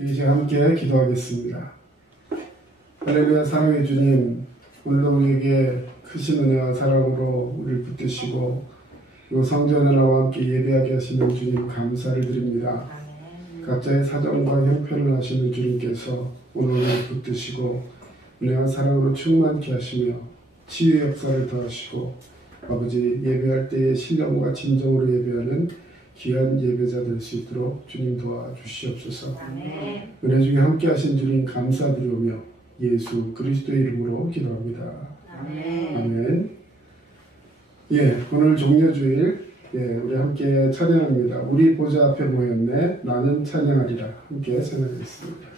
이제 함께 기도하겠습니다. 할렐루야. 사랑의 주님, 오늘도 우리에게 크신 은혜와 사랑으로 우리를 붙드시고 이 성전을 나와 함께 예배하게 하시는 주님 감사를 드립니다. 각자의 사정과 형편을 아시는 주님께서 오늘 우리를 붙드시고 은혜와 사랑으로 충만케 하시며 치유의 역사를 더하시고 아버지 예배할 때에 신령과 진정으로 예배하는 귀한 예배자 될 수 있도록 주님 도와주시옵소서. 아멘. 은혜 중에 함께 하신 주님 감사드리오며 예수 그리스도의 이름으로 기도합니다. 아멘. 아멘. 예, 오늘 종려주일 우리 함께 찬양합니다. 우리 보좌 앞에 모였네 나는 찬양하리라. 함께 찬양하겠습니다.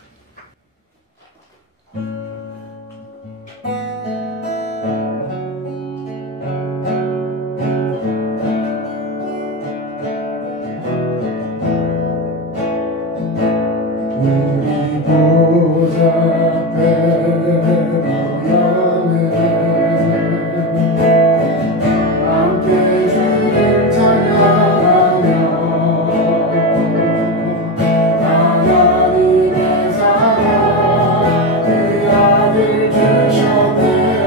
우리 보좌 앞에 모였네 함께 주를 찬양하며 하나님의 사랑 그 아들 주셨네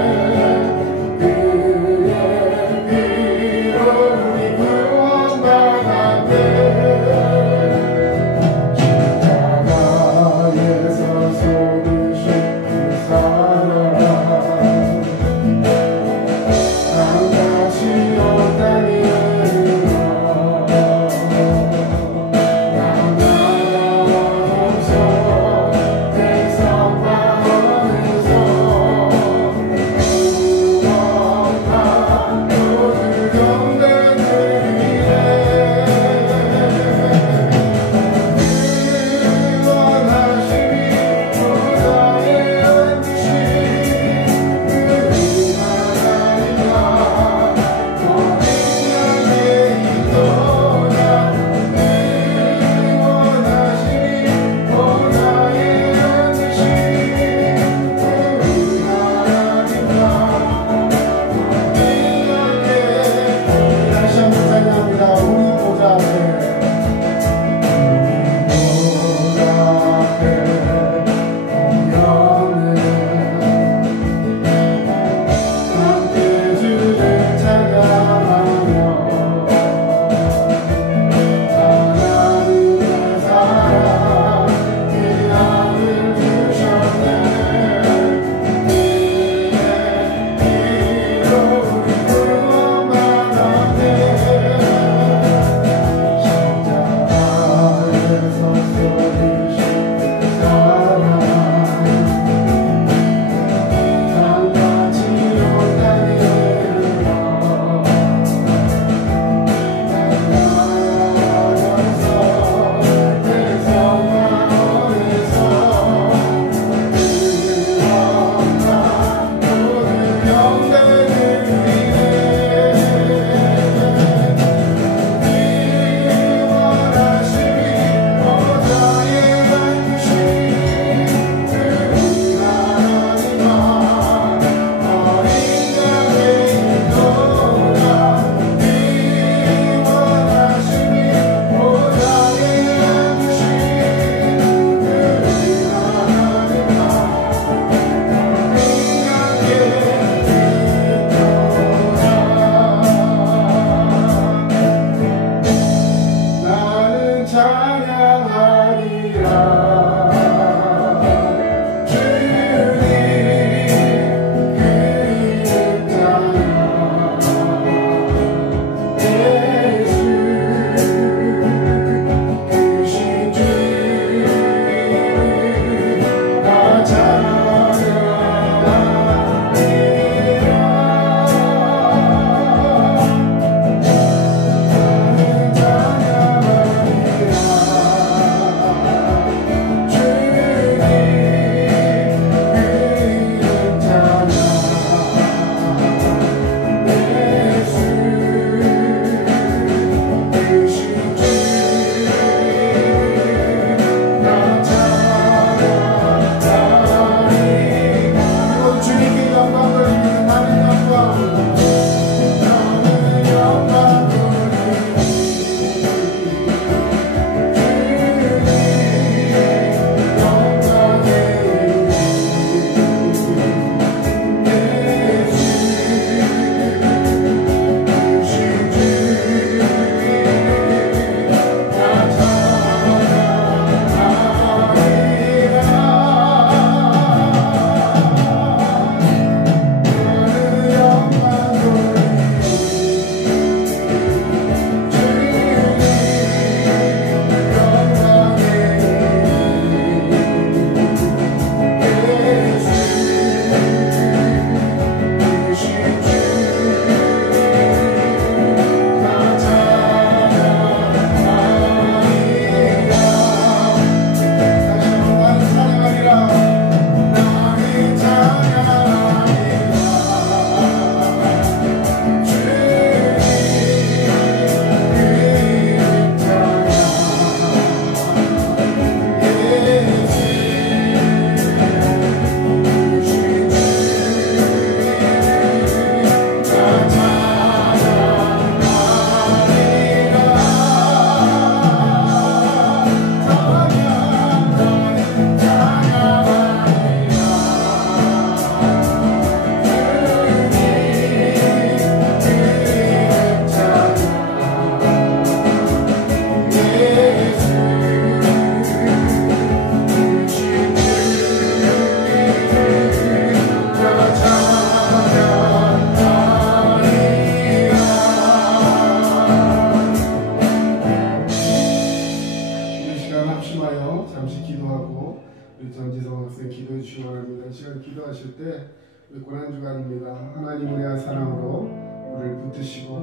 우리 고난주간입니다. 하나님 우리의 사랑으로 우리를 붙드시고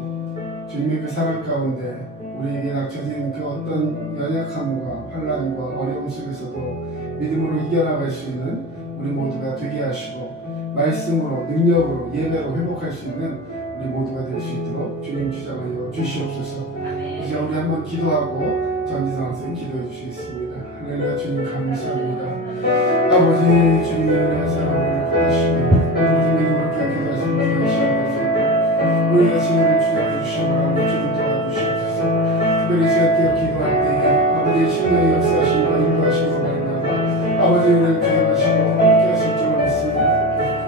주님의 그 사랑 가운데 우리에게 닥쳐진 그 어떤 연약함과 환난과 어려움 속에서도 믿음으로 이겨나갈 수 있는 우리 모두가 되게 하시고 말씀으로 능력으로 예배로 회복할 수 있는 우리 모두가 될 수 있도록 주님 주장하여 주시옵소서. 이제 우리 한번 기도하고 전지상 선생 기도해 주시겠습니다. 할렐루야. 주님 감사합니다. 아버지 주님의 은혜의 사랑을 받으시고 모든 믿음으로 기억해가시고 기도하시옵소서. 우리가 진리를 주장해 주시고 주님 도와주시옵소서. 특별히 제가 기도할 때에 아버지의 신령의 역사하심과 인도하심과 말미암아 아버지 우리를 주장하시고 함께 하실 줄 믿습니다.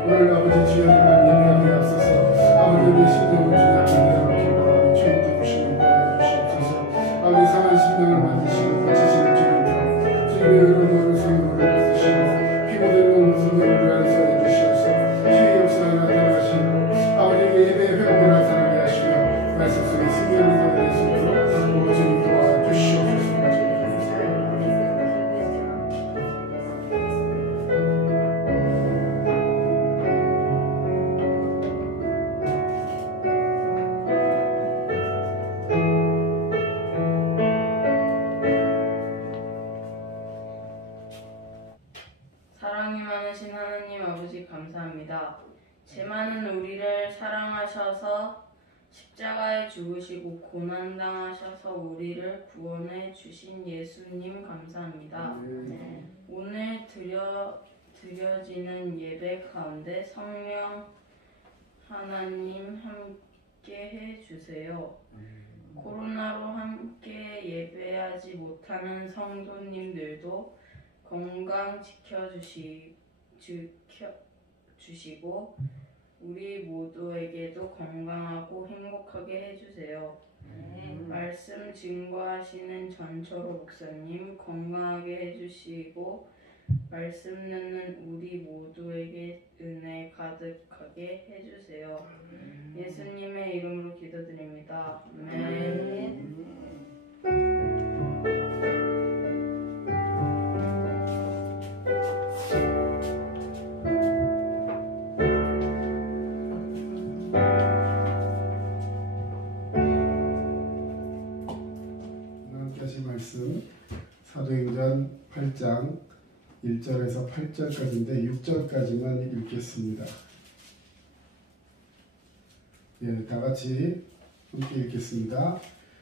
오늘 아버지 주여 일만 예배하게 하옵소서. 아버지 우리의 심령을 주장하는 기도하는 주님도 보시고 도와주시옵소서. 아버지 상한 심령을 만드시고 고치시는 주님도 주님의 의로운 성령을 받으시고 피고되는 성령을 안수하여 주시옵소서. 주의 역사가 나타나시고 아버지에게 예배의 회복을 나타나게 하시며 말씀 속에 승리하는 자가 될 수 있도록 주님 도와주시옵소서. 사랑이 많으신 하나님 아버지 감사합니다. 죄 많은 우리를 사랑하셔서 십자가에 죽으시고 고난당하셔서 우리를 구원해 주신 예수님 감사합니다. 오늘 드려지는 예배 가운데 성령 하나님 함께 해주세요. 코로나로 함께 예배하지 못하는 성도님들도 건강 지켜주시고 우리 모두에게도 건강하고 행복하게 해주세요. 말씀 증거하시는 전철호 목사님 건강하게 해주시고 말씀 듣는 우리 모두에게 은혜 가득하게 해주세요. 예수님의 이름으로 기도드립니다. 아멘. 말씀 사도행전 8장 1절에서 8절까지인데 6절까지만 읽겠습니다. 예, 다 같이 함께 읽겠습니다.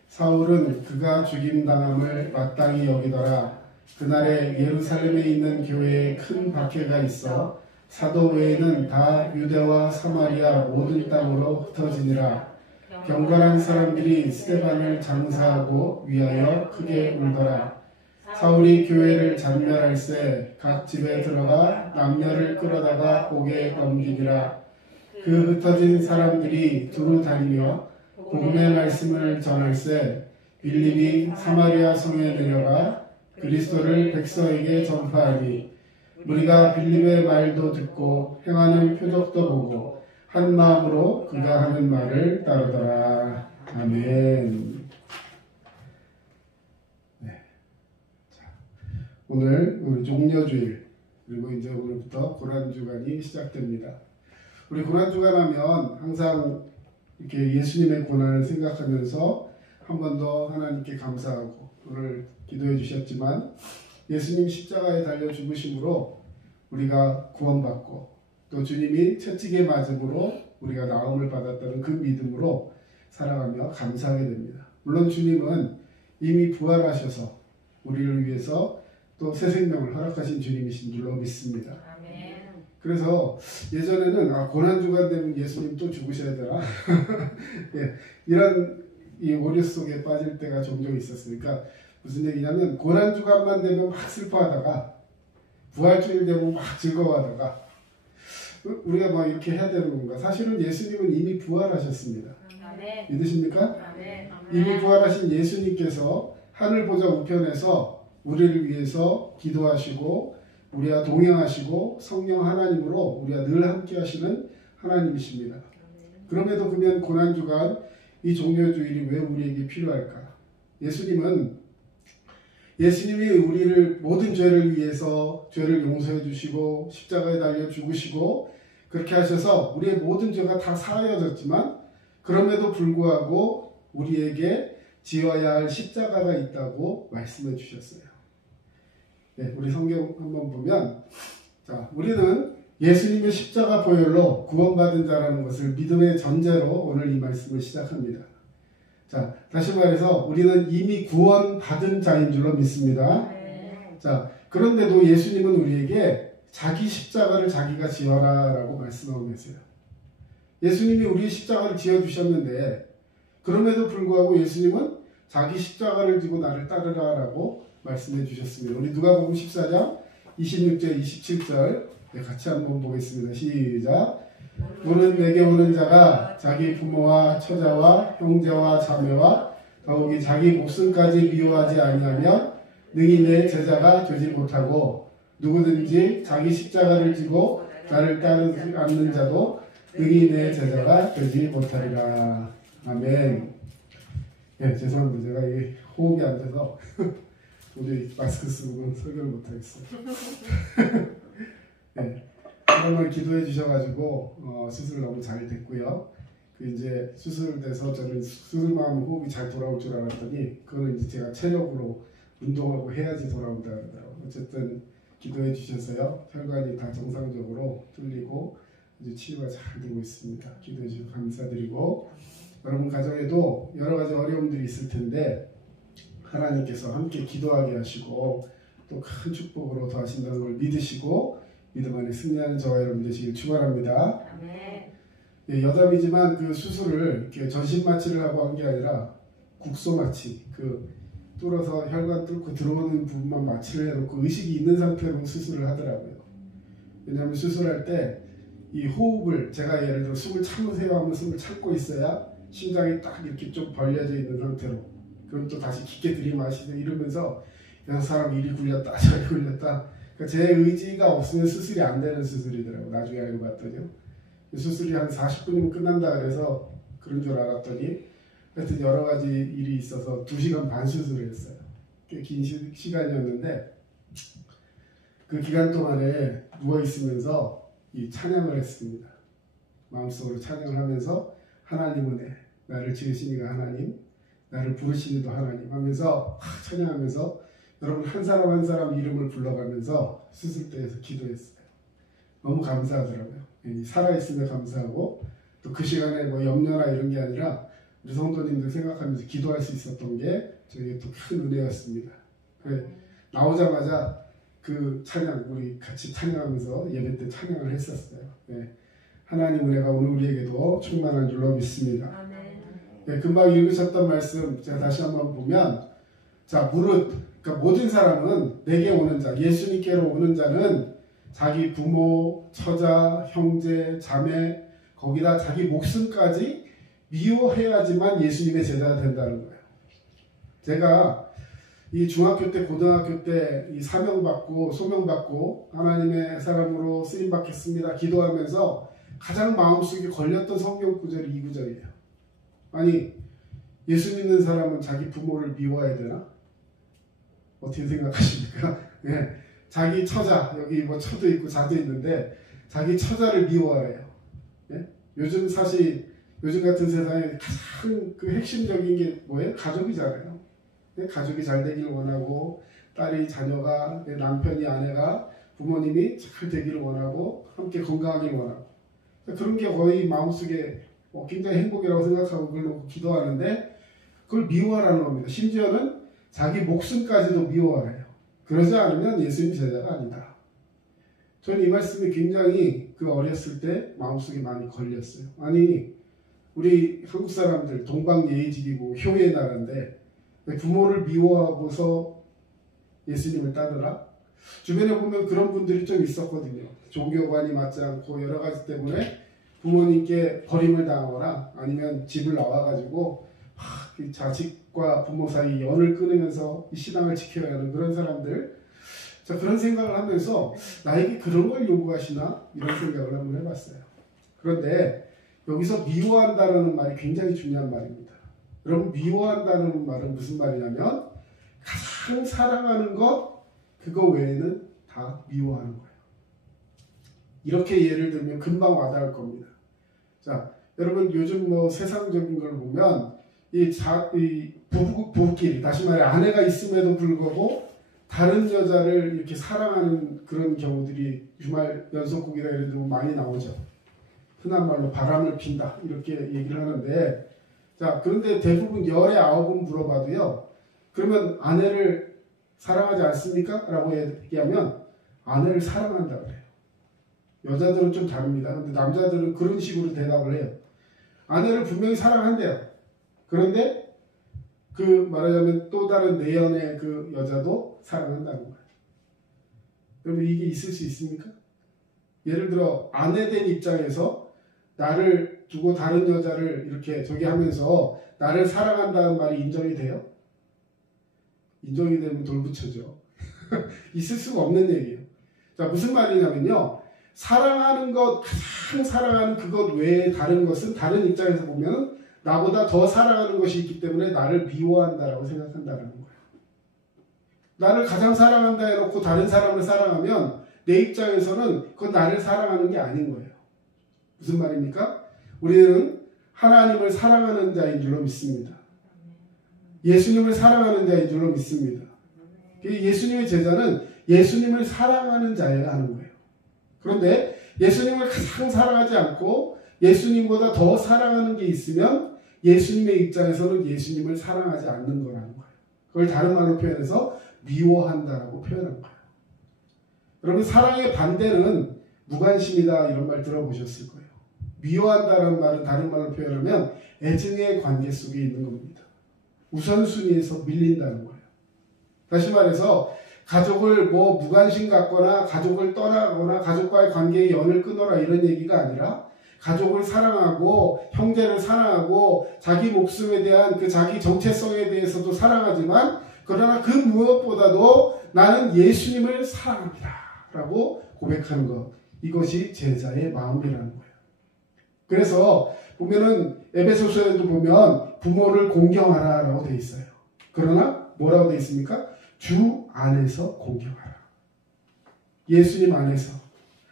사울은 그가 죽임당함을 마땅히 여기더라. 그날에 예루살렘에 있는 교회에 큰 박해가 있어 사도 외에는 다 유대와 사마리아 모든 땅으로 흩어지니라. 경건한 사람들이 스데반을 장사하고 위하여 크게 울더라. 사울이 교회를 잔멸할새 각 집에 들어가 남녀를 끌어다가 옥에 넘기니라. 그 흩어진 사람들이 두루 다니며 복음의 말씀을 전할새 빌립이 사마리아 성에 내려가 그리스도를 백성에게 전파하니 우리가 빌립의 말도 듣고 행하는 표적도 보고 한 마음으로 그가 하는 말을 따르더라. 아멘. 네. 자, 오늘 우리 종려주일 그리고 이제 오늘부터 고난주간이 시작됩니다. 우리 고난주간 하면 항상 이렇게 예수님의 고난을 생각하면서 한 번 더 하나님께 감사하고 오늘 기도해 주셨지만 예수님 십자가에 달려 죽으심으로 우리가 구원받고 또 주님이 채찍에 맞음으로 우리가 나음을 받았다는 그 믿음으로 살아가며 감사하게 됩니다. 물론 주님은 이미 부활하셔서 우리를 위해서 또 새 생명을 허락하신 주님이신 줄로 믿습니다. 아멘. 그래서 예전에는 고난주간 되면 예수님 또 죽으셔야 되나? 예, 이런 이 오류 속에 빠질 때가 종종 있었으니까 무슨 얘기냐면 고난주간만 되면 막 슬퍼하다가 부활주일 되면 막 즐거워하다가 우리가 막 이렇게 해야 되는 건가? 사실은 예수님은 이미 부활하셨습니다. 아멘. 믿으십니까? 아멘. 이미 부활하신 예수님께서 하늘 보좌 우편에서 우리를 위해서 기도하시고 우리와 동행하시고 성령 하나님으로 우리와 늘 함께 하시는 하나님이십니다. 그럼에도 그러면 고난주간 이 종려주일이 왜 우리에게 필요할까? 예수님이 우리를 모든 죄를 위해서 죄를 용서해 주시고 십자가에 달려 죽으시고 그렇게 하셔서 우리의 모든 죄가 다 사하여졌지만 그럼에도 불구하고 우리에게 지어야 할 십자가가 있다고 말씀해 주셨어요. 네, 우리 성경 한번 보면 자, 우리는 예수님의 십자가 보혈로 구원받은 자라는 것을 믿음의 전제로 오늘 이 말씀을 시작합니다. 자, 다시 말해서 우리는 이미 구원받은 자인 줄로 믿습니다. 자, 그런데도 예수님은 우리에게 자기 십자가를 자기가 지어라 라고 말씀하고 계세요. 예수님이 우리의 십자가를 지어주셨는데 그럼에도 불구하고 예수님은 자기 십자가를 지고 나를 따르라 라고 말씀해 주셨습니다. 우리 누가복음 14장 26절 27절 같이 한번 보겠습니다. 시작. 너는 내게 오는 자가 자기 부모와 처자와 형제와 자매와 더욱이 자기 목숨까지 미워하지 아니하면 능히 내 제자가 되지 못하고 누구든지 자기 십자가를 지고 나를 따르지 않는 자도 능히 내 제자가 되지 못하리라. 아멘. 네, 죄송합니다. 제가 이 호흡이 안 돼서 도저히 마스크 쓰고 설교를 못하겠어요. 네, 그러면 기도해 주셔가지고 수술 너무 잘 됐고요. 그 이제 수술돼서 저는 수술만 하면 호흡이 잘 돌아올 줄 알았더니 그거는 이제 제가 체력으로 운동하고 해야지 돌아온다 그러더라고요. 어쨌든 기도해 주셔서요. 혈관이 다 정상적으로 뚫리고 이제 치유가 잘 되고 있습니다. 기도해 주셔서 감사드리고 여러분 가정에도 여러 가지 어려움들이 있을 텐데 하나님께서 함께 기도하게 하시고 또 큰 축복으로 더하신다는 걸 믿으시고 믿음 안에 승리하는 저와 여러분 되시길 축원합니다. 예, 여담이지만 그 수술을 이렇게 전신 마취를 하고 한 게 아니라 국소 마취, 그 뚫어서 혈관 뚫고 들어오는 부분만 마취를 해놓고 의식이 있는 상태로 수술을 하더라고요. 왜냐하면 수술할 때 이 호흡을 제가 예를 들어 숨을 참으세요 하면 숨을 참고 있어야 심장이 딱 이렇게 좀 벌려져 있는 상태로 그럼 또 다시 깊게 들이마시고 이러면서 여섯 사람 이리 굴렸다 저리 굴렸다 그러니까 제 의지가 없으면 수술이 안 되는 수술이더라고요. 나중에 알고 봤더니요. 수술이 한 40분이면 끝난다 그래서 그런 줄 알았더니 하여튼 여러 가지 일이 있어서 2시간 반 수술을 했어요. 꽤 긴 시간이었는데 그 기간 동안에 누워있으면서 이 찬양을 했습니다. 마음속으로 찬양을 하면서 하나님 은혜, 나를 지으시니가 하나님, 나를 부르시니도 하나님 하면서 찬양하면서 여러분 한 사람 한 사람 이름을 불러가면서 수술대에서 기도했어요. 너무 감사하더라고요. 살아있음에 감사하고 또 그 시간에 뭐 염려나 이런 게 아니라 우리 성도님들 생각하면서 기도할 수 있었던 게 저에게 또 큰 은혜였습니다. 나오자마자 그 찬양 우리 같이 찬양하면서 예배 때 찬양을 했었어요. 네. 하나님 은혜가 오늘 우리에게도 충만한 줄로 믿습니다. 네, 금방 읽으셨던 말씀 제가 다시 한번 보면 자 무릇 그러니까 모든 사람은 내게 오는 자 예수님께로 오는 자는 자기 부모, 처자, 형제, 자매 거기다 자기 목숨까지 미워해야지만 예수님의 제자가 된다는 거예요. 제가 이 중학교 때 고등학교 때 이 사명받고 소명받고 하나님의 사람으로 쓰임받겠습니다 기도하면서 가장 마음속에 걸렸던 성경 구절이 이 구절이에요. 아니 예수 믿는 사람은 자기 부모를 미워해야 되나? 어떻게 생각하십니까? 네. 자기 처자 여기 뭐 처도 있고 자도 있는데 자기 처자를 미워해요. 네? 요즘 사실 요즘 같은 세상에 가장 그 핵심적인 게 뭐예요? 가족이잖아요. 네? 가족이 잘 되기를 원하고 딸이 자녀가 남편이 아내가 부모님이 잘 되기를 원하고 함께 건강하기를 원하고 그런 게 거의 마음속에 굉장히 행복이라고 생각하고 그걸 놓고 기도하는데 그걸 미워하라는 겁니다. 심지어는 자기 목숨까지도 미워하래요. 그러지 않으면 예수님 제자가 아니다. 저는 이 말씀이 굉장히 그 어렸을 때 마음속에 많이 걸렸어요. 아니 우리 한국 사람들 동방예의지기고 효의 나라인데 부모를 미워하고서 예수님을 따르라? 주변에 보면 그런 분들이 좀 있었거든요. 종교관이 맞지 않고 여러 가지 때문에 부모님께 버림을 당하거나 아니면 집을 나와가지고 자식과 부모 사이 연을 끊으면서 이 신앙을 지켜야 하는 그런 사람들 자 그런 생각을 하면서 나에게 그런 걸 요구하시나? 이런 생각을 한번 해봤어요. 그런데 여기서 미워한다는 말이 굉장히 중요한 말입니다. 여러분 미워한다는 말은 무슨 말이냐면 가장 사랑하는 것 그거 외에는 다 미워하는 거예요. 이렇게 예를 들면 금방 와닿을 겁니다. 자, 여러분 요즘 뭐 세상적인 걸 보면 이 부부끼리, 다시 말해 아내가 있음에도 불구하고 다른 여자를 이렇게 사랑하는 그런 경우들이 주말 연속극이나 이런 데 많이 나오죠. 흔한 말로 바람을 핀다 이렇게 얘기를 하는데, 자, 그런데 대부분 열의 9은 물어봐도요, 그러면 아내를 사랑하지 않습니까? 라고 얘기하면 아내를 사랑한다 그래요. 여자들은 좀 다릅니다. 근데 남자들은 그런 식으로 대답을 해요. 아내를 분명히 사랑한대요. 그런데 그 말하자면 또 다른 내연의 그 여자도 사랑한다는 거예요. 그러면 이게 있을 수 있습니까? 예를 들어 아내된 입장에서 나를 두고 다른 여자를 이렇게 저기 하면서 나를 사랑한다는 말이 인정이 돼요? 인정이 되면 돌붙여죠. 있을 수가 없는 얘기예요. 자, 무슨 말이냐면요, 사랑하는 것, 가장 사랑하는 그것 외에 다른 것은 다른 입장에서 보면 나보다 더 사랑하는 것이 있기 때문에 나를 미워한다라고 생각한다는 거예요. 나를 가장 사랑한다 해놓고 다른 사람을 사랑하면 내 입장에서는 그건 나를 사랑하는 게 아닌 거예요. 무슨 말입니까? 우리는 하나님을 사랑하는 자인 줄로 믿습니다. 예수님을 사랑하는 자인 줄로 믿습니다. 예수님의 제자는 예수님을 사랑하는 자여야 하는 거예요. 그런데 예수님을 가장 사랑하지 않고 예수님보다 더 사랑하는 게 있으면 예수님의 입장에서는 예수님을 사랑하지 않는 거라는 거예요. 그걸 다른 말로 표현해서 미워한다라고 표현한 거예요. 여러분, 사랑의 반대는 무관심이다 이런 말 들어보셨을 거예요. 미워한다는 말은 다른 말로 표현하면 애증의 관계 속에 있는 겁니다. 우선순위에서 밀린다는 거예요. 다시 말해서 가족을 뭐 무관심 갖거나 가족을 떠나거나 가족과의 관계에 연을 끊어라 이런 얘기가 아니라 가족을 사랑하고 형제를 사랑하고 자기 목숨에 대한 그 자기 정체성에 대해서도 사랑하지만 그러나 그 무엇보다도 나는 예수님을 사랑합니다 라고 고백하는 것, 이것이 제자의 마음이라는 거예요. 그래서 보면은 에베소서에도 보면 부모를 공경하라 라고 되어 있어요. 그러나 뭐라고 되어 있습니까? 주 안에서 공경하라. 예수님 안에서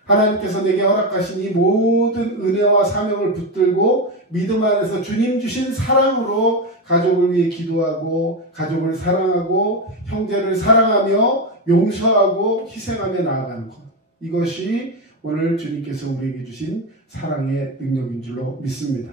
하나님께서 내게 허락하신 이 모든 은혜와 사명을 붙들고 믿음 안에서 주님 주신 사랑으로 가족을 위해 기도하고 가족을 사랑하고 형제를 사랑하며 용서하고 희생하며 나아가는 것, 이것이 오늘 주님께서 우리에게 주신 사랑의 능력인 줄로 믿습니다.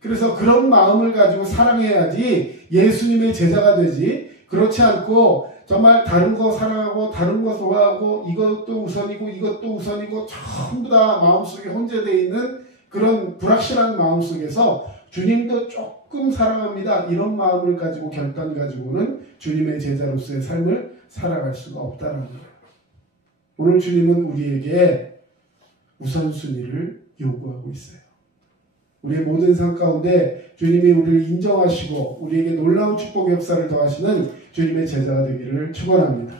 그래서 그런 마음을 가지고 사랑해야지 예수님의 제자가 되지, 그렇지 않고 정말 다른 거 사랑하고 다른 거 좋아하고 이것도 우선이고 이것도 우선이고 전부 다 마음속에 혼재되어 있는 그런 불확실한 마음 속에서 주님도 조금 사랑합니다 이런 마음을 가지고 결단 가지고는 주님의 제자로서의 삶을 살아갈 수가 없다는 거예요. 오늘 주님은 우리에게 우선순위를 요구하고 있어요. 우리의 모든 삶 가운데 주님이 우리를 인정하시고 우리에게 놀라운 축복의 역사를 더하시는 주님의 제자가 되기를 축원합니다.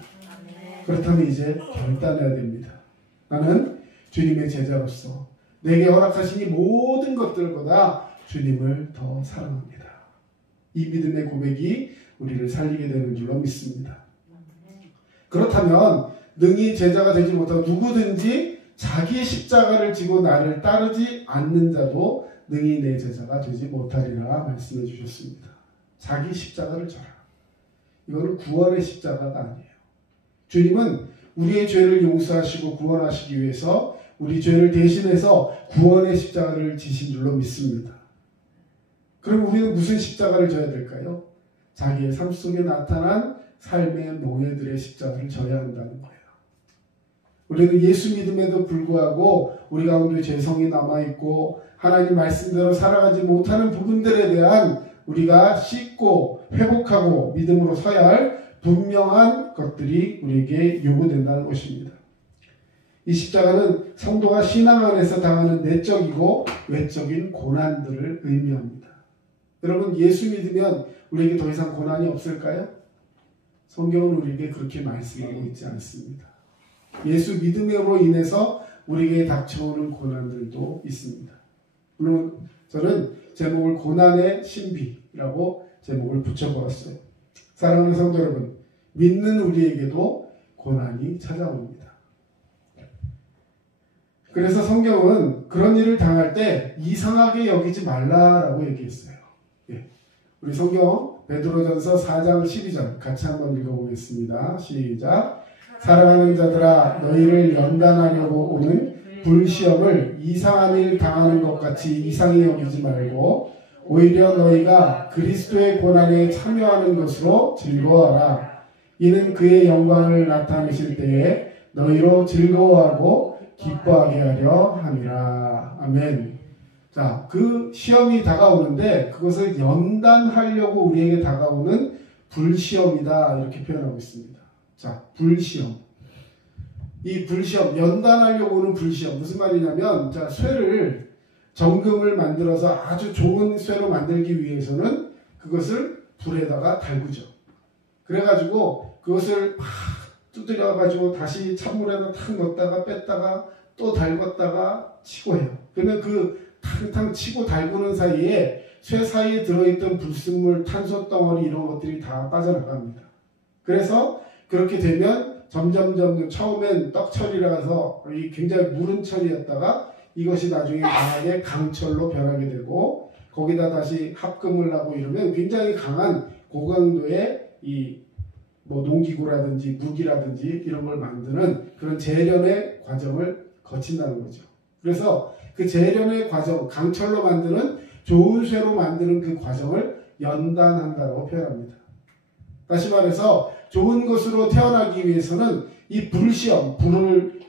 그렇다면 이제 결단해야 됩니다. 나는 주님의 제자로서 내게 허락하신 이 모든 것들보다 주님을 더 사랑합니다. 이 믿음의 고백이 우리를 살리게 되는 줄로 믿습니다. 그렇다면 능히 제자가 되지 못하고 누구든지 자기의 십자가를 지고 나를 따르지 않는 자도 능히 내 제자가 되지 못하리라 말씀해 주셨습니다. 자기 십자가를 져라. 이거는 구원의 십자가가 아니에요. 주님은 우리의 죄를 용서하시고 구원하시기 위해서 우리 죄를 대신해서 구원의 십자가를 지신 줄로 믿습니다. 그럼 우리는 무슨 십자가를 져야 될까요? 자기의 삶 속에 나타난 삶의 몽해들의 십자가를 져야 한다는 거예요. 우리는 예수 믿음에도 불구하고 우리 가운데 죄성이 남아있고 하나님 말씀대로 살아가지 못하는 부분들에 대한 우리가 씻고 회복하고 믿음으로 서야 할 분명한 것들이 우리에게 요구된다는 것입니다. 이 십자가는 성도가 신앙 안에서 당하는 내적이고 외적인 고난들을 의미합니다. 여러분, 예수 믿으면 우리에게 더 이상 고난이 없을까요? 성경은 우리에게 그렇게 말씀하고 있지 않습니다. 예수 믿음으로 인해서 우리에게 닥쳐오는 고난들도 있습니다. 물론 저는 제목을 고난의 신비라고 제목을 붙여보았어요. 사랑하는 성도 여러분, 믿는 우리에게도 고난이 찾아옵니다. 그래서 성경은 그런 일을 당할 때 이상하게 여기지 말라라고 얘기했어요. 예. 우리 성경 베드로전서 4장 12절 같이 한번 읽어보겠습니다. 시작. 사랑하는 자들아 너희를 연단하려고 오는 불시험을 이상한 일 당하는 것 같이 이상히 여기지 말고 오히려 너희가 그리스도의 고난에 참여하는 것으로 즐거워하라. 이는 그의 영광을 나타내실 때에 너희로 즐거워하고 기뻐하게 하려 함이라. 아멘. 자, 그 시험이 다가오는데 그것을 연단하려고 우리에게 다가오는 불시험이다 이렇게 표현하고 있습니다. 자, 불시험. 이 불시험, 연단하려고 오는 불시험 무슨 말이냐면, 자, 쇠를 정금을 만들어서 아주 좋은 쇠로 만들기 위해서는 그것을 불에다가 달구죠. 그래가지고 그것을 막 두드려가지고 다시 찬물에다 탁 넣었다가 뺐다가 또 달궜다가 치고 해요. 그러면 그 탕탕 치고 달구는 사이에 쇠 사이에 들어있던 불순물, 탄소 덩어리 이런 것들이 다 빠져나갑니다. 그래서 그렇게 되면 점점 처음엔 떡철이라서 굉장히 무른 철이었다가 이것이 나중에 강하게 강철로 변하게 되고 거기다 다시 합금을 하고 이러면 굉장히 강한 고강도의 농기구라든지 무기라든지 이런 걸 만드는 그런 재련의 과정을 거친다는 거죠. 그래서 그 재련의 과정, 강철로 만드는 좋은 쇠로 만드는 그 과정을 연단한다고 표현합니다. 다시 말해서 좋은 것으로 태어나기 위해서는 이 불시험, 불을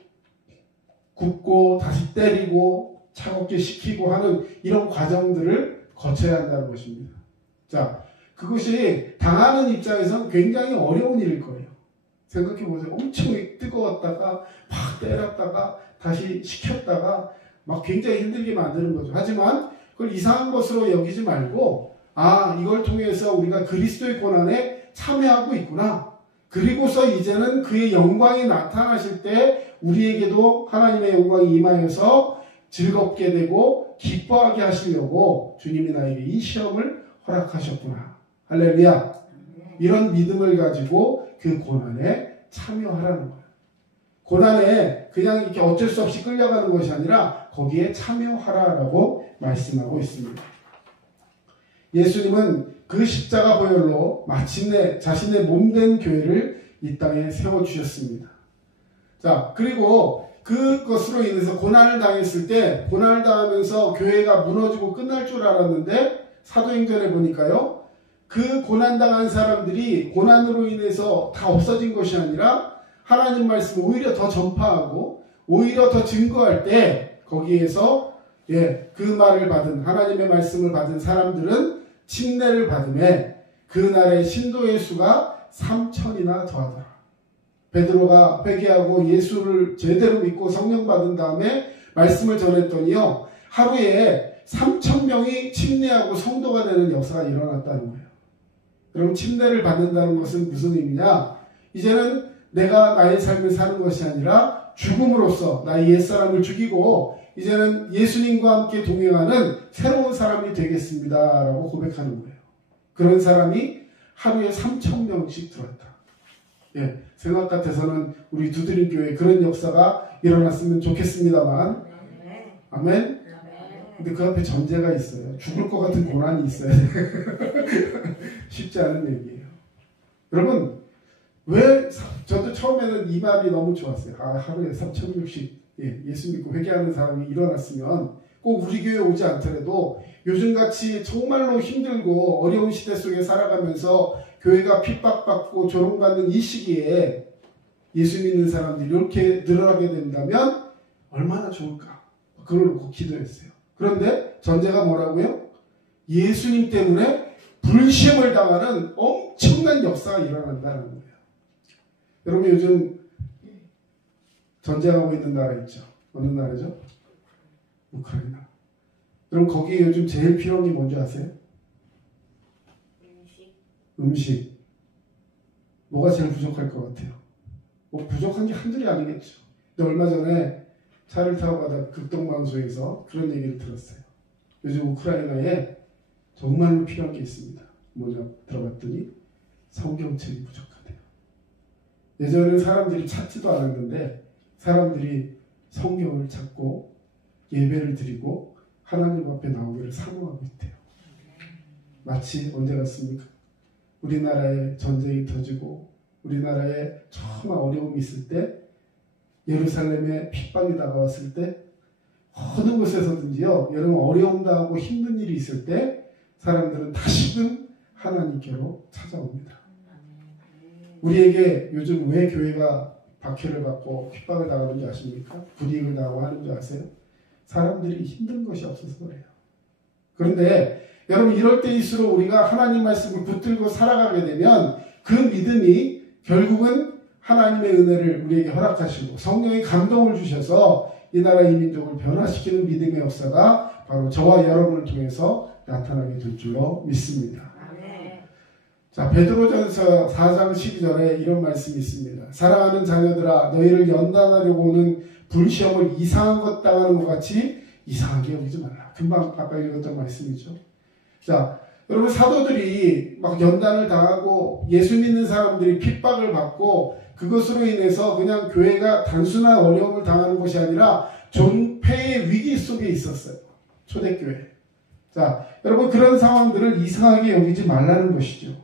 굽고 다시 때리고 차갑게 식히고 하는 이런 과정들을 거쳐야 한다는 것입니다. 자, 그것이 당하는 입장에서는 굉장히 어려운 일일 거예요. 생각해보세요. 엄청 뜨거웠다가 막 때렸다가 다시 식혔다가 막 굉장히 힘들게 만드는 거죠. 하지만 그걸 이상한 것으로 여기지 말고 이걸 통해서 우리가 그리스도의 고난에 참여하고 있구나. 그리고서 이제는 그의 영광이 나타나실 때 우리에게도 하나님의 영광이 임하여서 즐겁게 되고 기뻐하게 하시려고 주님이 나에게 이 시험을 허락하셨구나. 할렐루야. 이런 믿음을 가지고 그 고난에 참여하라는 거예요. 고난에 그냥 이렇게 어쩔 수 없이 끌려가는 것이 아니라 거기에 참여하라라고 말씀하고 있습니다. 예수님은 그 십자가 보혈로 마침내 자신의 몸된 교회를 이 땅에 세워주셨습니다. 자, 그리고 그것으로 인해서 고난을 당했을 때 고난을 당하면서 교회가 무너지고 끝날 줄 알았는데 사도행전에 보니까요. 그 고난당한 사람들이 고난으로 인해서 다 없어진 것이 아니라 하나님 말씀을 오히려 더 전파하고 오히려 더 증거할 때 거기에서 그 말을 받은 하나님의 말씀을 받은 사람들은 침례를 받음에 그날의 신도의 수가 3,000이나 더하더라. 베드로가 회개하고 예수를 제대로 믿고 성령 받은 다음에 말씀을 전했더니요. 하루에 3,000명이 침례하고 성도가 되는 역사가 일어났다는 거예요. 그럼 침례를 받는다는 것은 무슨 의미냐? 이제는 내가 나의 삶을 사는 것이 아니라 죽음으로써 나의 옛사람을 죽이고 이제는 예수님과 함께 동행하는 새로운 사람이 되겠습니다. 라고 고백하는 거예요. 그런 사람이 하루에 3,000명씩 들어왔다. 생각 같아서는 우리 두드림교회에 그런 역사가 일어났으면 좋겠습니다만 아멘? 근데 그 앞에 전제가 있어요. 죽을 것 같은 고난이 있어야 돼. 쉽지 않은 얘기예요. 여러분, 저도 처음에는 이 말이 너무 좋았어요. 하루에 3,000명씩 예수 믿고 회개하는 사람이 일어났으면 꼭 우리 교회에 오지 않더라도 요즘같이 정말로 힘들고 어려운 시대 속에 살아가면서 교회가 핍박받고 조롱받는 이 시기에 예수 믿는 사람들이 이렇게 늘어나게 된다면 얼마나 좋을까. 그걸 놓고 기도했어요. 그런데 전제가 뭐라고요? 예수님 때문에 불시험을 당하는 엄청난 역사가 일어난다는 거예요. 여러분 요즘 전쟁하고 있는 나라 있죠. 어느 나라죠? 우크라이나. 그럼 거기에 요즘 제일 필요한 게 뭔지 아세요? 음식. 뭐가 제일 부족할 것 같아요? 뭐 부족한 게 한둘이 아니겠죠. 근데 얼마 전에 차를 타고 가다 극동방송에서 그런 얘기를 들었어요. 요즘 우크라이나에 정말로 필요한 게 있습니다. 뭐냐 들어봤더니 성경책이 부족하대요. 예전에는 사람들이 찾지도 않았는데 사람들이 성경을 찾고 예배를 드리고 하나님 앞에 나오기를 사모하고 있대요. 마치 언제 같습니까? 우리나라에 전쟁이 터지고 우리나라에 정말 어려움이 있을 때, 예루살렘에 핍박이 다가왔을 때, 어느 곳에서든지요, 여러분 어려움 당하고 힘든 일이 있을 때 사람들은 다시금 하나님께로 찾아옵니다. 우리에게 요즘 왜 교회가 박해를 받고 핍박을 당하는지 아십니까? 불이익을 당하고 하는 줄 아세요? 사람들이 힘든 것이 없어서 그래요. 그런데 여러분, 이럴 때일수록 우리가 하나님 말씀을 붙들고 살아가게 되면 그 믿음이 결국은 하나님의 은혜를 우리에게 허락하시고 성령의 감동을 주셔서 이 나라 이 민족을 변화시키는 믿음의 역사가 바로 저와 여러분을 통해서 나타나게 될 줄로 믿습니다. 자, 베드로전서 4장 12절에 이런 말씀이 있습니다. 사랑하는 자녀들아, 너희를 연단하려고 오는 불시험을 이상한 것 당하는 것 같이 이상하게 여기지 말라. 금방 아까 읽었던 말씀이죠. 자, 여러분, 사도들이 막 연단을 당하고 예수 믿는 사람들이 핍박을 받고 그것으로 인해서 그냥 교회가 단순한 어려움을 당하는 것이 아니라 존폐의 위기 속에 있었어요. 초대교회. 자, 여러분, 그런 상황들을 이상하게 여기지 말라는 것이죠.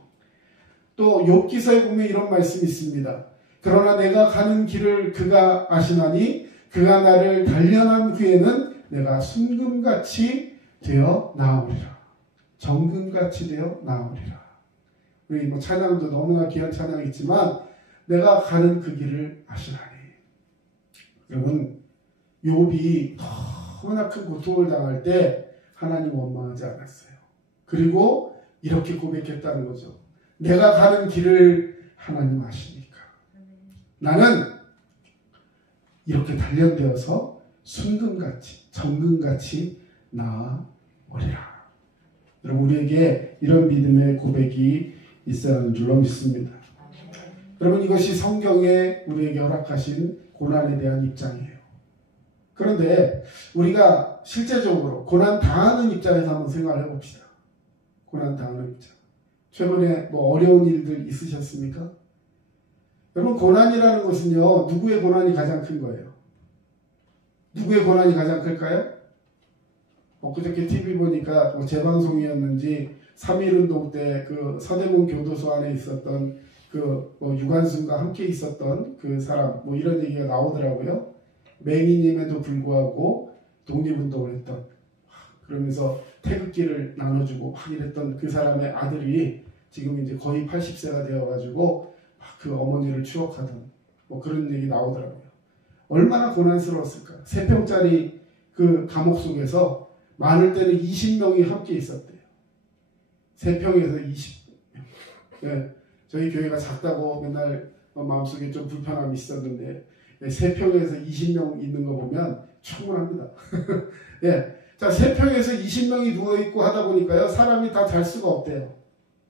또 욥기서에 보면 이런 말씀이 있습니다. 그러나 내가 가는 길을 그가 아시나니 그가 나를 단련한 후에는 내가 순금같이 되어 나오리라. 정금같이 되어 나오리라. 우리 뭐 찬양도 너무나 귀한 찬양이 있지만 내가 가는 그 길을 아시나니. 여러분, 욥이 너무나 큰 고통을 당할 때 하나님 원망하지 않았어요. 그리고 이렇게 고백했다는 거죠. 내가 가는 길을 하나님 아시니까. 나는 이렇게 단련되어서 순금같이, 정금같이 나아오리라. 여러분, 우리에게 이런 믿음의 고백이 있어야 하는 줄로 믿습니다. 여러분, 이것이 성경에 우리에게 허락하신 고난에 대한 입장이에요. 그런데 우리가 실제적으로 고난 당하는 입장에서 한번 생각을 해봅시다. 고난 당하는 입장. 최근에 뭐 어려운 일들 있으셨습니까? 여러분, 고난이라는 것은요, 누구의 고난이 가장 큰 거예요? 누구의 고난이 가장 클까요? 엊그저께 TV 보니까 뭐 재방송이었는지 3.1운동 때 그 서대문 교도소 안에 있었던 그 뭐 유관순과 함께 있었던 그 사람, 뭐 이런 얘기가 나오더라고요. 맹인임에도 불구하고 독립운동을 했던, 그러면서 태극기를 나눠주고 막 이랬던 그 사람의 아들이 지금 이제 거의 80세가 되어가지고 그 어머니를 추억하던 뭐 그런 얘기 나오더라고요. 얼마나 고난스러웠을까. 3평짜리 그 감옥 속에서 많을 때는 20명이 함께 있었대요. 3평에서 20명. 네, 저희 교회가 작다고 맨날 마음속에 좀 불편함이 있었는데 3평에서 20명 있는 거 보면 충분합니다. 예. 자, 3평에서 20명이 누워있고 하다 보니까요, 사람이 다 잘 수가 없대요.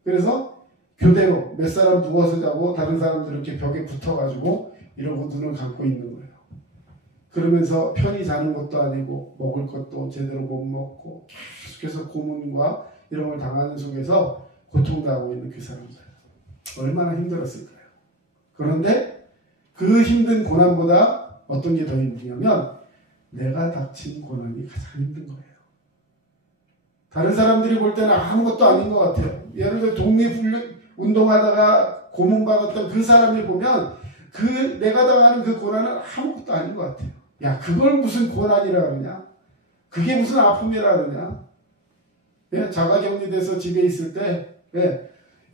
그래서 교대로 몇 사람 누워서 자고 다른 사람들 이렇게 벽에 붙어가지고 이러고 눈을 감고 있는 거예요. 그러면서 편히 자는 것도 아니고 먹을 것도 제대로 못 먹고 계속해서 고문과 이런 걸 당하는 속에서 고통당하고 있는 그 사람들. 얼마나 힘들었을까요? 그런데 그 힘든 고난보다 어떤 게 더 힘드냐면 내가 닥친 고난이 가장 힘든 거예요. 다른 사람들이 볼 때는 아무것도 아닌 것 같아요. 예를 들어 독립운동하다가 고문받았던 그 사람이 보면 그 내가 당하는 그 고난은 아무것도 아닌 것 같아요. 야, 그걸 무슨 고난이라 그러냐? 그게 무슨 아픔이라 그러냐? 예, 자가격리돼서 집에 있을 때,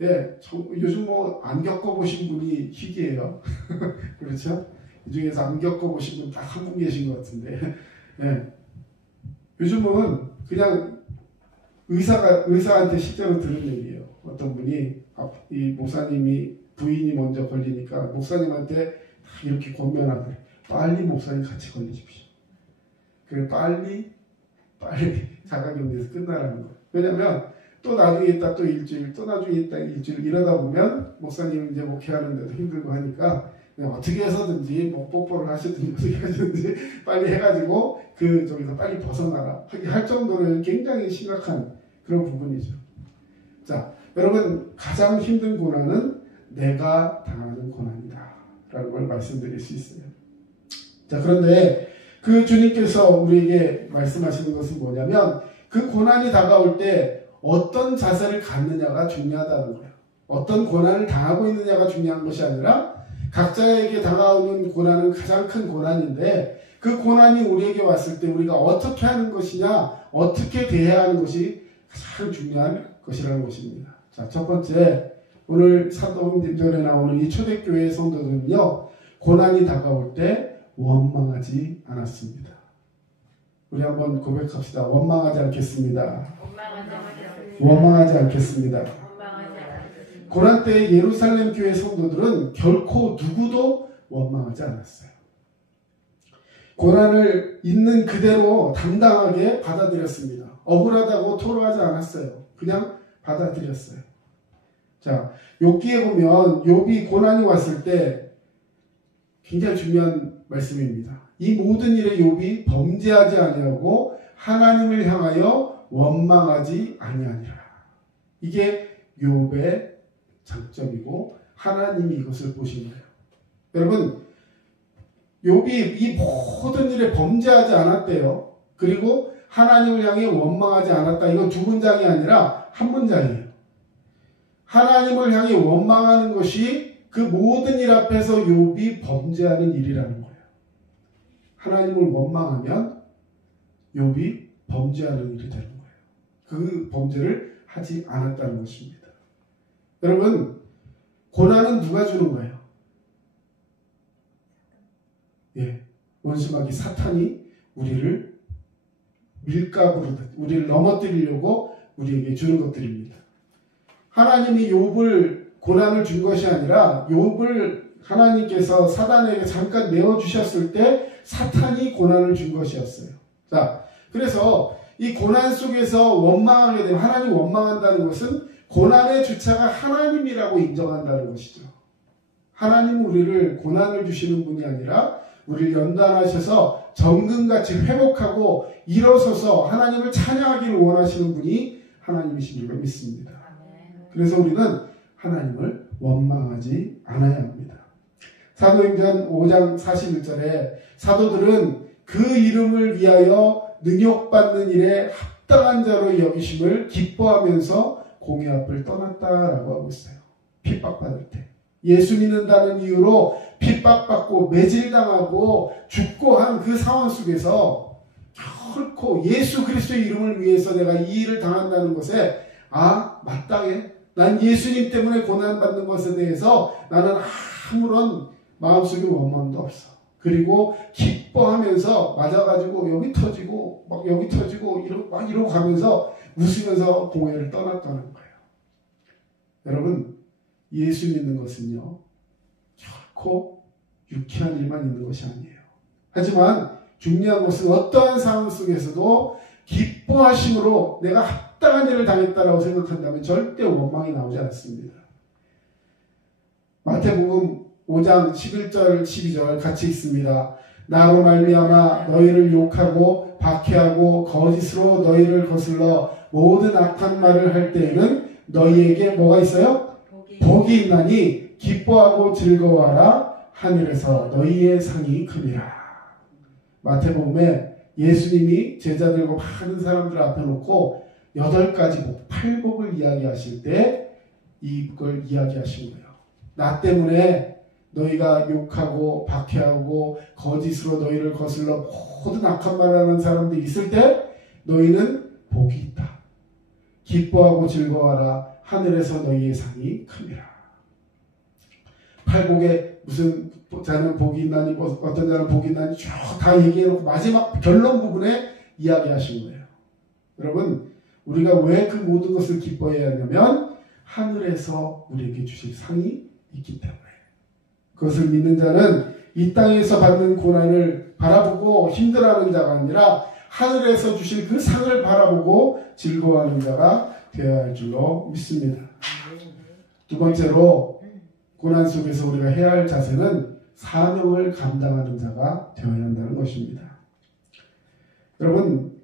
요즘 뭐 안 겪어보신 분이 희귀해요. 그렇죠? 이 중에서 안 겪어보신 분 딱 한 분 계신 것 같은데, 예. 요즘은 그냥 의사한테 실제로 들은 얘기예요. 어떤 분이, 이 목사님이, 부인이 먼저 걸리니까 목사님한테 이렇게 권면하더래요. 빨리 목사님 같이 걸리십시오. 그래, 빨리 자가격리에서 끝나라는 거예요. 왜냐면 또 나중에 있다 또 일주일, 또 나중에 있다 일주일 이러다 보면 목사님 이제 목회하는데도 힘들고 하니까 그냥 어떻게 해서든지 뭐 뽀뽀를 하시든지 어떻게 하시든지 빨리 해가지고 그 저기서 빨리 벗어나라 할 정도로 굉장히 심각한 그런 부분이죠. 자, 여러분, 가장 힘든 고난은 내가 당하는 고난이다 라는 걸 말씀드릴 수 있어요. 자, 그런데 그 주님께서 우리에게 말씀하시는 것은 뭐냐면 그 고난이 다가올 때 어떤 자세를 갖느냐가 중요하다는 거예요. 어떤 고난을 당하고 있느냐가 중요한 것이 아니라 각자에게 다가오는 고난은 가장 큰 고난인데 그 고난이 우리에게 왔을 때 우리가 어떻게 하는 것이냐, 어떻게 대해야 하는 것이 가장 중요한 것이라는 것입니다. 자, 첫 번째, 오늘 사도행전에 나오는 이 초대교회의 성도들은요, 고난이 다가올 때 원망하지 않았습니다. 우리 한번 고백합시다. 원망하지 않겠습니다. 원망하지 않겠습니다. 고난 때 예루살렘 교회 성도들은 결코 누구도 원망하지 않았어요. 고난을 있는 그대로 당당하게 받아들였습니다. 억울하다고 토로하지 않았어요. 그냥 받아들였어요. 자, 욥기에 보면 욥이 고난이 왔을 때 굉장히 중요한 말씀입니다. 이 모든 일에 욥이 범죄하지 아니하고 하나님을 향하여 원망하지 아니하니라. 이게 욥의 장점이고 하나님이 이것을 보신 거예요. 여러분, 욥이 이 모든 일에 범죄하지 않았대요. 그리고 하나님을 향해 원망하지 않았다. 이건 두 문장이 아니라 한 문장이에요. 하나님을 향해 원망하는 것이 그 모든 일 앞에서 욥이 범죄하는 일이라는 거예요. 하나님을 원망하면 욥이 범죄하는 일이 되는 거예요. 그 범죄를 하지 않았다는 것입니다. 여러분, 고난은 누가 주는 거예요? 예, 원수마귀 사탄이 우리를 밀가부로, 우리를 넘어뜨리려고 우리에게 주는 것들입니다. 하나님이 욥을 고난을 준 것이 아니라 욥을 하나님께서 사단에게 잠깐 내어주셨을 때 사탄이 고난을 준 것이었어요. 자, 그래서 이 고난 속에서 원망하게 되면, 하나님 원망한다는 것은 고난의 주체가 하나님이라고 인정한다는 것이죠. 하나님은 우리를 고난을 주시는 분이 아니라 우리를 연단하셔서 정금같이 회복하고 일어서서 하나님을 찬양하기를 원하시는 분이 하나님이신 줄로 믿습니다. 그래서 우리는 하나님을 원망하지 않아야 합니다. 사도행전 5장 41절에 사도들은 그 이름을 위하여 능욕받는 일에 합당한 자로 여기심을 기뻐하면서 공회 앞을 떠났다라고 하고 있어요. 핍박받을 때. 예수 믿는다는 이유로 핍박받고 매질당하고 죽고 한 그 상황 속에서 결코 예수 그리스도의 이름을 위해서 내가 이 일을 당한다는 것에 마땅해. 난 예수님 때문에 고난받는 것에 대해서 나는 아무런 마음속에 원망도 없어. 그리고 기뻐하면서 맞아가지고 여기 터지고 막 여기 터지고 이러고 가면서 웃으면서 공회를 떠났다는 거예요. 여러분, 예수 믿는 것은요, 결코 유쾌한 일만 있는 것이 아니에요. 하지만 중요한 것은 어떠한 상황 속에서도 기뻐하심으로 내가 합당한 일을 당했다라고 생각한다면 절대 원망이 나오지 않습니다. 마태복음 5장 11절 12절 같이 있습니다. 나로 말미암아 너희를 욕하고 박해하고 거짓으로 너희를 거슬러 모든 악한 말을 할 때에는 너희에게 뭐가 있어요? 복이 있나니 기뻐하고 즐거워하라. 하늘에서 너희의 상이 크니라. 마태복음에 예수님이 제자들과 많은 사람들 앞에 놓고 8가지 복, 8복을 이야기하실 때 이걸 이야기하신 거예요. 나 때문에 너희가 욕하고 박해하고 거짓으로 너희를 거슬러 모든 악한 말을 하는 사람들이 있을 때 너희는 복이 있다. 기뻐하고 즐거워하라. 하늘에서 너희의 상이 크니라. 8복에 무슨 자는 복이 있나니 어떤 자는 복이 있나니 쭉 다 얘기해놓고 마지막 결론 부분에 이야기하신 거예요. 여러분, 우리가 왜 그 모든 것을 기뻐해야 하냐면 하늘에서 우리에게 주실 상이 있기 때문에. 그것을 믿는 자는 이 땅에서 받는 고난을 바라보고 힘들어하는 자가 아니라 하늘에서 주실 그 상을 바라보고 즐거워하는 자가 되어야 할 줄로 믿습니다. 두 번째로, 고난 속에서 우리가 해야 할 자세는 사명을 감당하는 자가 되어야 한다는 것입니다. 여러분,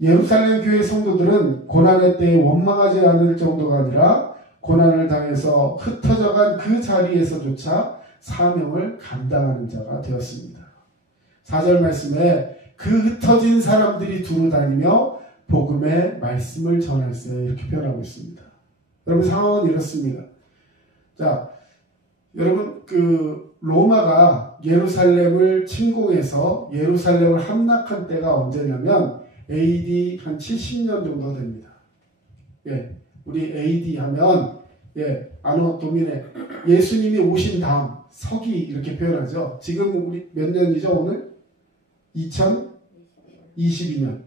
예루살렘 교회 성도들은 고난의 때에 원망하지 않을 정도가 아니라 고난을 당해서 흩어져간 그 자리에서조차 사명을 감당하는 자가 되었습니다. 4절 말씀에 그 흩어진 사람들이 두루 다니며 복음의 말씀을 전했어요. 이렇게 표현하고 있습니다. 여러분 상황은 이렇습니다. 자, 여러분 로마가 예루살렘을 침공해서 예루살렘을 함락한 때가 언제냐면 AD 한 70년 정도 됩니다. 예, 우리 AD 하면 아노 도미네, 예수님이 오신 다음 서기 이렇게 표현하죠. 지금 우리 몇 년이죠 오늘? 2022년.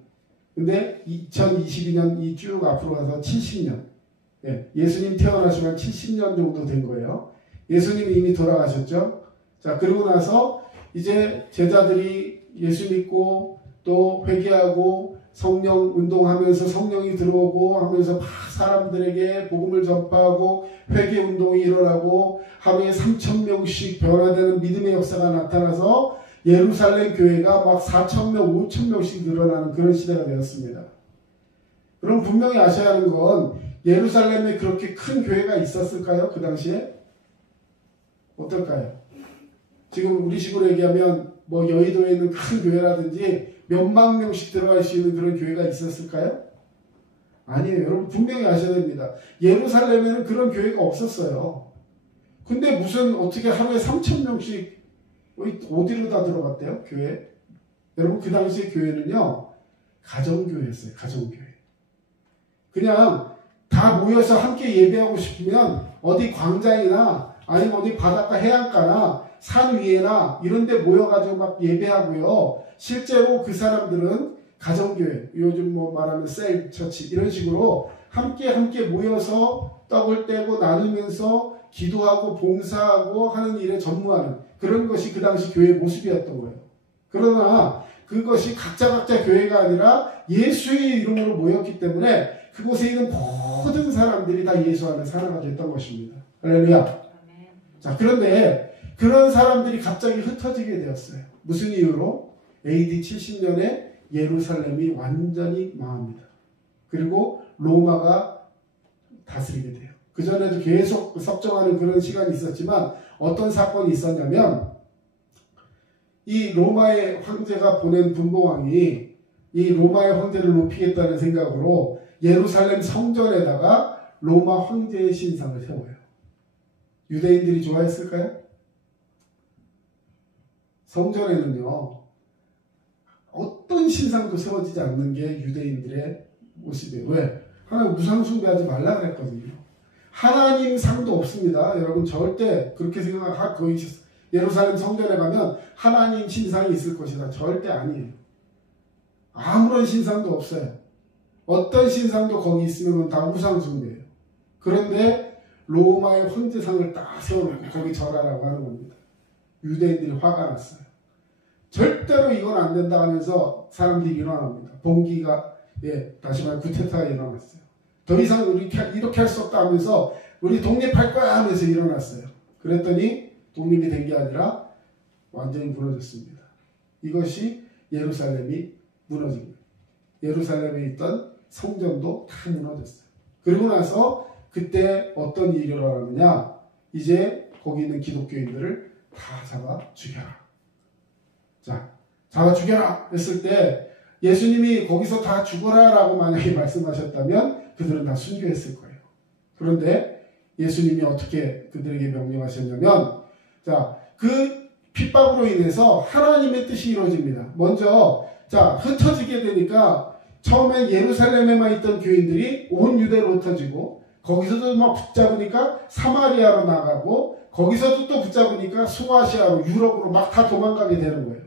근데 2022년이 쭉 앞으로 가서 70년. 예수님 태어나시면 70년 정도 된 거예요. 예수님이 이미 돌아가셨죠. 자, 그러고 나서 이제 제자들이 예수 믿고 또 회개하고 성령 운동하면서 성령이 들어오고 하면서 막 사람들에게 복음을 전파하고 회개 운동이 일어나고 하루에 3,000명씩 변화되는 믿음의 역사가 나타나서 예루살렘 교회가 막 4,000명, 5,000명씩 늘어나는 그런 시대가 되었습니다. 그럼 분명히 아셔야 하는 건 예루살렘에 그렇게 큰 교회가 있었을까요? 그 당시에? 어떨까요? 지금 우리 식으로 얘기하면 뭐 여의도에 있는 큰 교회라든지 몇만 명씩 들어갈 수 있는 그런 교회가 있었을까요? 아니에요. 여러분 분명히 아셔야 됩니다. 예루살렘에는 그런 교회가 없었어요. 근데 무슨 어떻게 하루에 3,000명씩 어디로 다 들어갔대요? 교회? 여러분 그 당시에 교회는요 가정교회였어요. 가정교회. 그냥 다 모여서 함께 예배하고 싶으면 어디 광장이나 아니면 어디 바닷가 해안가나 산 위에나 이런 데 모여가지고 막 예배하고요. 실제로 그 사람들은 가정교회, 요즘 뭐 말하면 셀 처치 이런 식으로 함께 모여서 떡을 떼고 나누면서 기도하고 봉사하고 하는 일에 전무하는 그런 것이 그 당시 교회의 모습이었던 거예요. 그러나 그것이 각자 교회가 아니라 예수의 이름으로 모였기 때문에 그곳에 있는 모든 사람들이 다 예수 안에 하나가 됐던 것입니다. 할렐루야. 자, 그런데 그런 사람들이 갑자기 흩어지게 되었어요. 무슨 이유로? AD 70년에 예루살렘이 완전히 망합니다. 그리고 로마가 다스리게 돼요. 그전에도 계속 섭정하는 그런 시간이 있었지만 어떤 사건이 있었냐면 이 로마의 황제가 보낸 분봉왕이 이 로마의 황제를 높이겠다는 생각으로 예루살렘 성전에다가 로마 황제의 신상을 세워요. 유대인들이 좋아했을까요? 성전에는요 어떤 신상도 세워지지 않는 게 유대인들의 모습이에요. 왜? 하나님 우상 숭배하지 말라 그랬거든요. 하나님 상도 없습니다. 여러분 절대 그렇게 생각하고 거의 예루살렘 성전에 가면 하나님 신상이 있을 것이다. 절대 아니에요. 아무런 신상도 없어요. 어떤 신상도 거기 있으면 다 우상 숭배예요. 그런데 로마의 황제상을 딱 세워놓고 거기 절하라고 하는 겁니다. 유대인들이 화가 났어요. 절대로 이건 안 된다 하면서 사람들이 일어납니다. 봉기가 다시 말해 구테타가 일어났어요. 더 이상 우리 이렇게 할 수 없다 하면서 우리 독립할 거야 하면서 일어났어요. 그랬더니 독립이 된 게 아니라 완전히 무너졌습니다. 이것이 예루살렘이 무너진 거예요. 예루살렘에 있던 성전도 다 무너졌어요. 그리고 나서 그때 어떤 일이 일어나느냐, 이제 거기 있는 기독교인들을 다 잡아 죽여라. 자, 잡아 죽여라 했을 때 예수님이 거기서 다 죽어라 라고 만약에 말씀하셨다면 그들은 다 순교했을 거예요. 그런데 예수님이 어떻게 그들에게 명령하셨냐면, 자, 그 핍박으로 인해서 하나님의 뜻이 이루어집니다. 먼저 자, 흩어지게 되니까 처음에 예루살렘에만 있던 교인들이 온 유대로 흩어지고 거기서도 막 붙잡으니까 사마리아로 나가고 거기서도 또 붙잡으니까 소아시아로 유럽으로 막 다 도망가게 되는 거예요.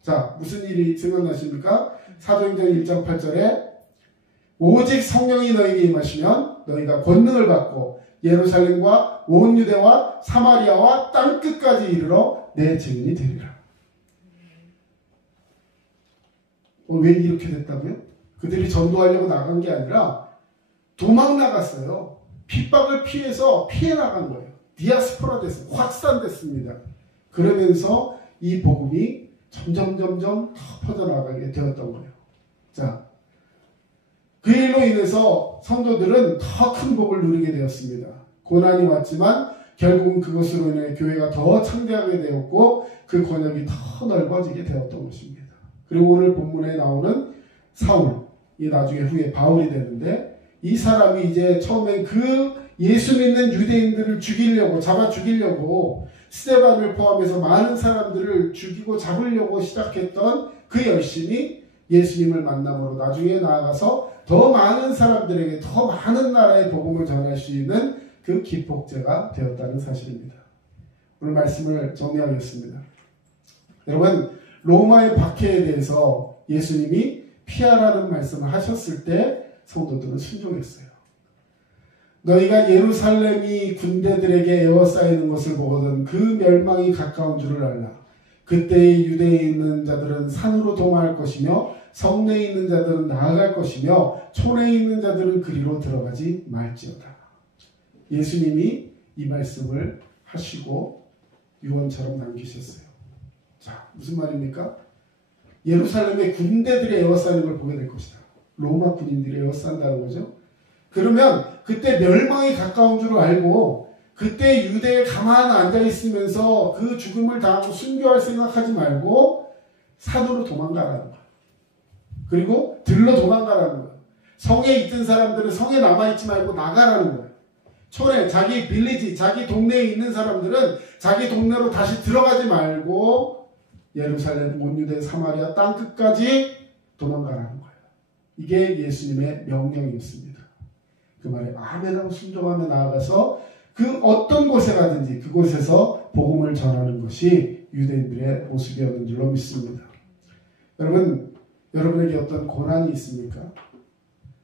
자, 무슨 일이 생각나십니까? 사도행전 1장 8절에 오직 성령이 너희에게 임하시면 너희가 권능을 받고 예루살렘과 온 유대와 사마리아와 땅끝까지 이르러 내 증인이 되리라. 왜 이렇게 됐다고요? 그들이 전도하려고 나간 게 아니라 도망 나갔어요. 핍박을 피해서 피해 나간 거예요. 디아스포라 됐어요. 확산됐습니다. 그러면서 이 복음이 점점 더 퍼져나가게 되었던 거예요. 자, 그 일로 인해서 성도들은 더 큰 복을 누리게 되었습니다. 고난이 왔지만 결국은 그것으로 인해 교회가 더 창대하게 되었고 그 권역이 더 넓어지게 되었던 것입니다. 그리고 오늘 본문에 나오는 사울, 이 나중에 후에 바울이 되는데 이 사람이 이제 처음엔 그 예수 믿는 유대인들을 죽이려고, 잡아 죽이려고 스데반을 포함해서 많은 사람들을 죽이고 잡으려고 시작했던 그 열심이 예수님을 만남으로 나중에 나아가서 더 많은 사람들에게 더 많은 나라의 복음을 전할 수 있는 그 기폭제가 되었다는 사실입니다. 오늘 말씀을 정리하겠습니다. 여러분, 로마의 박해에 대해서 예수님이 피하라는 말씀을 하셨을 때 성도들은 순종했어요. 너희가 예루살렘이 군대들에게 에워싸이는 것을 보거든 그 멸망이 가까운 줄을 알라. 그때의 유대에 있는 자들은 산으로 도망할 것이며 성내에 있는 자들은 나아갈 것이며 촌에 있는 자들은 그리로 들어가지 말지어다. 예수님이 이 말씀을 하시고 유언처럼 남기셨어요. 자, 무슨 말입니까? 예루살렘의 군대들이 에워싸는 걸 보게 될 것이다. 로마 군인들이 에워싼다는 거죠. 그러면 그때 멸망이 가까운 줄 알고 그때 유대에 가만 앉아있으면서 그 죽음을 당하고 순교할 생각하지 말고 산으로 도망가라는 거예요. 그리고 들러 도망가라는 거예요. 성에 있던 사람들은 성에 남아있지 말고 나가라는 거예요. 촌에 자기 빌리지, 자기 동네에 있는 사람들은 자기 동네로 다시 들어가지 말고 예루살렘, 온 유대, 사마리아 땅 끝까지 도망가라는 거예요. 이게 예수님의 명령이었습니다. 그 말에 아멘하고 순종하며 나아가서 그 어떤 곳에 가든지 그곳에서 복음을 전하는 것이 유대인들의 모습이었는 줄로 믿습니다. 여러분, 여러분에게 어떤 고난이 있습니까?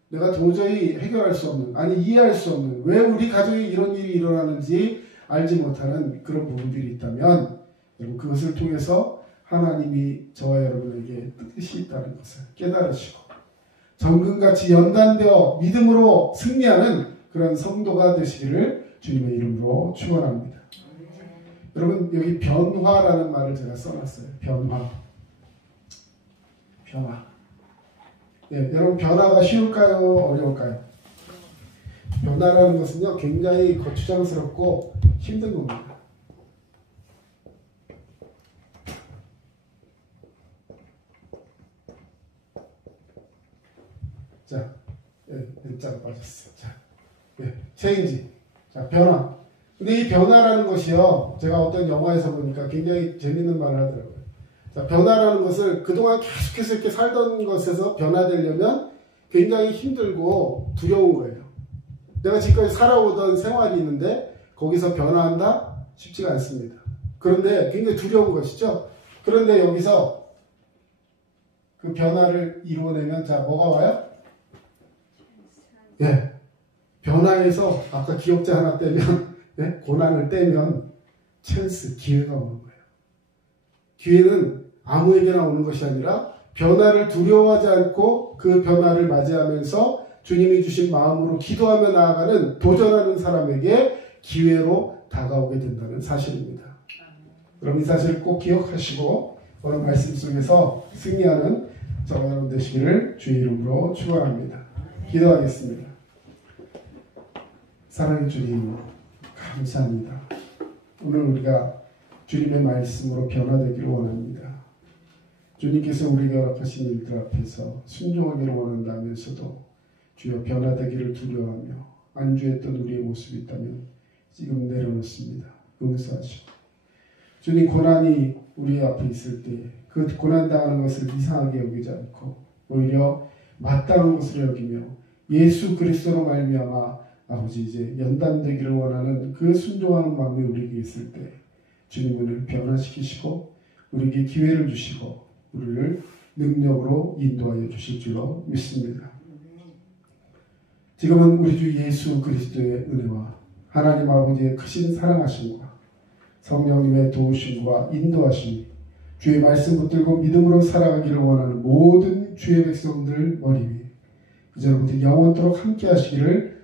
내가 도저히 해결할 수 없는, 아니 이해할 수 없는, 왜 우리 가정에 이런 일이 일어나는지 알지 못하는 그런 부분들이 있다면 여러분, 그것을 통해서 하나님이 저와 여러분에게 뜻이 있다는 것을 깨달으시고 정금같이 연단되어 믿음으로 승리하는 그런 성도가 되시기를 주님의 이름으로 축원합니다. 여러분, 여기 변화라는 말을 제가 써놨어요. 변화. 네, 여러분, 변화가 쉬울까요? 어려울까요? 변화라는 것은요, 굉장히 거추장스럽고 힘든 겁니다. 자, N자가 빠졌어요. 자, 체인지. 자, 변화. 근데 이 변화라는 것이요, 제가 어떤 영화에서 보니까 굉장히 재밌는 말을 하더라고요. 자, 변화라는 것을 그동안 계속해서 이렇게 살던 것에서 변화되려면 굉장히 힘들고 두려운 거예요. 내가 지금까지 살아오던 생활이 있는데 거기서 변화한다? 쉽지가 않습니다. 그런데 굉장히 두려운 것이죠. 그런데 여기서 그 변화를 이루어내면 자, 뭐가 와요? 예. 변화에서 아까 기억자 하나 떼면 고난을 떼면 찬스, 기회가 오는 거예요. 기회는 아무에게나 오는 것이 아니라 변화를 두려워하지 않고 그 변화를 맞이하면서 주님이 주신 마음으로 기도하며 나아가는 도전하는 사람에게 기회로 다가오게 된다는 사실입니다. 그럼 이 사실을 꼭 기억하시고 오늘 말씀 속에서 승리하는 저와 여러분 되시기를 주의 이름으로 축원합니다. 기도하겠습니다. 사랑의 주님, 감사합니다. 오늘 우리가 주님의 말씀으로 변화되기를 원합니다. 주님께서 우리에게 허락하신 일들 앞에서 순종하기를 원한다면서도 주여 변화되기를 두려워하며 안주했던 우리의 모습이 있다면 지금 내려놓습니다. 용서하시고 주님, 고난이 우리 앞에 있을 때 그 고난당하는 것을 이상하게 여기지 않고 오히려 마땅한 것으로 여기며 예수 그리스도로 말미암아 아버지 이제 연단되기를 원하는 그 순종하는 마음이 우리에게 있을 때 주님 우리를 변화시키시고 우리에게 기회를 주시고 우리를 능력으로 인도하여 주실 줄로 믿습니다. 지금은 우리 주 예수 그리스도의 은혜와 하나님 아버지의 크신 사랑하심과 성령님의 도우심과 인도하심이 주의 말씀 붙들고 믿음으로 살아가기를 원하는 모든 주의 백성들 머리 위에 이제부터 영원토록 함께 하시기를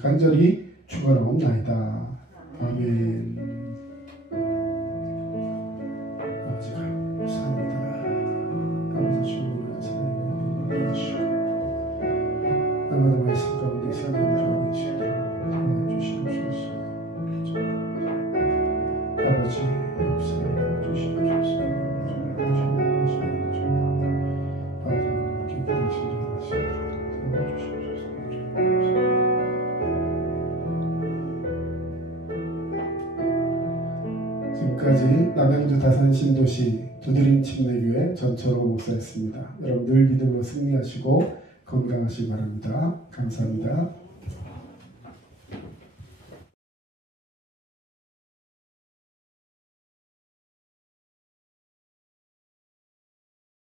간절히 축원하옵나이다. 아멘. 아버지 감사합니다. 아버지 주님을 찬양해 주시고 나마다 말씀 가운데 사랑을 주시도록 도와주시옵소서. 아버지 역사해 주시옵소서. 지금까지 남양주 다산신도시 두드림 침례교회 전철호 목사였습니다. 여러분 늘 믿음으로 승리하시고 건강하시기 바랍니다. 감사합니다.